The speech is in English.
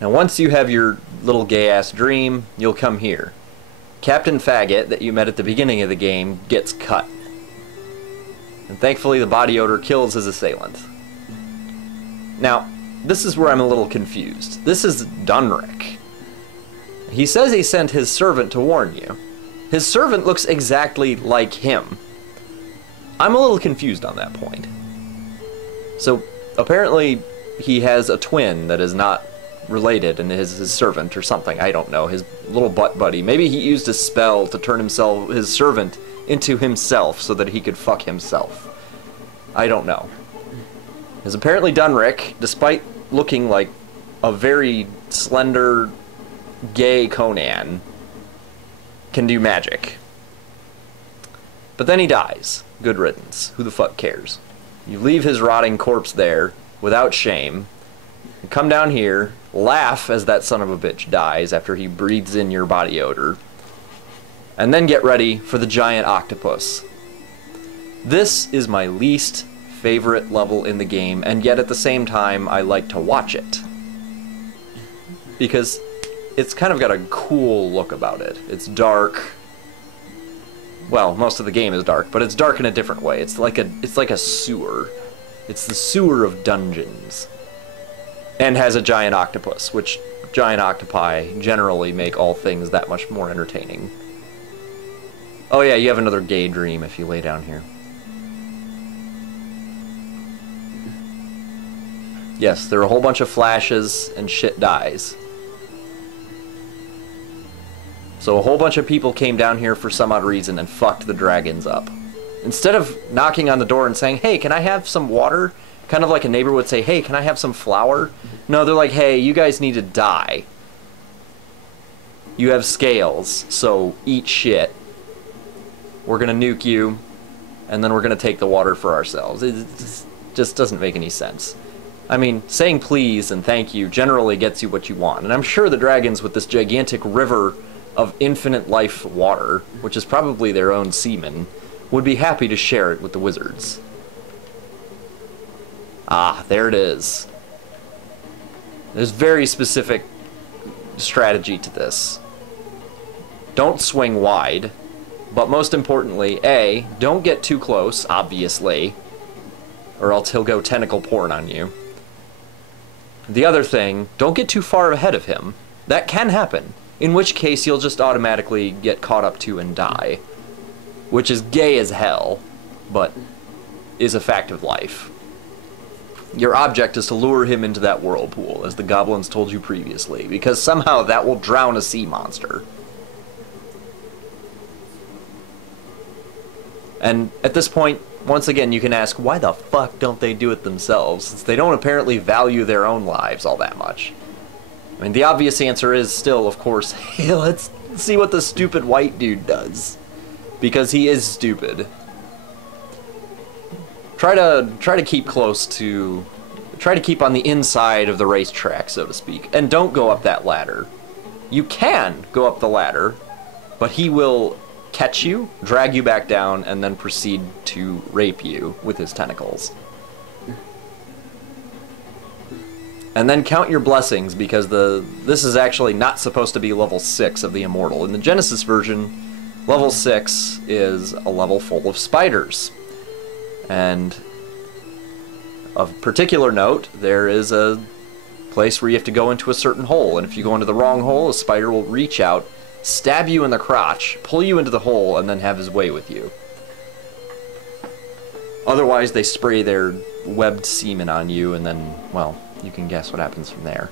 Now once you have your little gay-ass dream, you'll come here. Captain Faggot, that you met at the beginning of the game, gets cut. And thankfully the body odor kills his assailant. Now, this is where I'm a little confused. This is Dunrick. He says he sent his servant to warn you. His servant looks exactly like him. I'm a little confused on that point. So, apparently he has a twin that is not related and is his servant or something. I don't know. His little butt buddy. Maybe he used a spell to turn his servant into himself so that he could fuck himself. I don't know. Because apparently Dunrick, despite looking like a very slender, gay Conan, can do magic. But then he dies. Good riddance. Who the fuck cares? You leave his rotting corpse there, without shame, and come down here, laugh as that son of a bitch dies after he breathes in your body odor, and then get ready for the giant octopus. This is my least favorite level in the game, and yet at the same time I like to watch it. Because it's kind of got a cool look about it. It's dark. Well, most of the game is dark, but it's dark in a different way. It's like a sewer. It's the sewer of dungeons. And has a giant octopus, which giant octopi generally make all things that much more entertaining. Oh yeah, you have another gay dream if you lay down here. Yes, there are a whole bunch of flashes and shit dies. So a whole bunch of people came down here for some odd reason and fucked the dragons up. Instead of knocking on the door and saying, hey, can I have some water? Kind of like a neighbor would say, hey, can I have some flour? No, they're like, hey, you guys need to die. You have scales, so eat shit. We're gonna nuke you, and then we're gonna take the water for ourselves. It just doesn't make any sense. I mean, saying please and thank you generally gets you what you want, and I'm sure the dragons with this gigantic river of infinite life water, which is probably their own semen, would be happy to share it with the wizards. Ah, there it is. There's very specific strategy to this. Don't swing wide, but most importantly, A, don't get too close, obviously, or else he'll go tentacle porn on you. The other thing, don't get too far ahead of him. That can happen, in which case you'll just automatically get caught up to and die. Which is gay as hell, but is a fact of life. Your object is to lure him into that whirlpool, as the goblins told you previously, because somehow that will drown a sea monster. And at this point, once again, you can ask, why the fuck don't they do it themselves, since they don't apparently value their own lives all that much? I mean, the obvious answer is still, of course, hey, let's see what the stupid white dude does. Because he is stupid. Try to keep close to... Try to keep on the inside of the racetrack, so to speak. And don't go up that ladder. You can go up the ladder, but he will catch you, drag you back down, and then proceed to rape you with his tentacles. And then count your blessings, because this is actually not supposed to be level 6 of the Immortal. In the Genesis version, level 6 is a level full of spiders. And of particular note, there is a place where you have to go into a certain hole, and if you go into the wrong hole, a spider will reach out, stab you in the crotch, pull you into the hole, and then have his way with you. Otherwise, they spray their webbed semen on you, and then, well, you can guess what happens from there.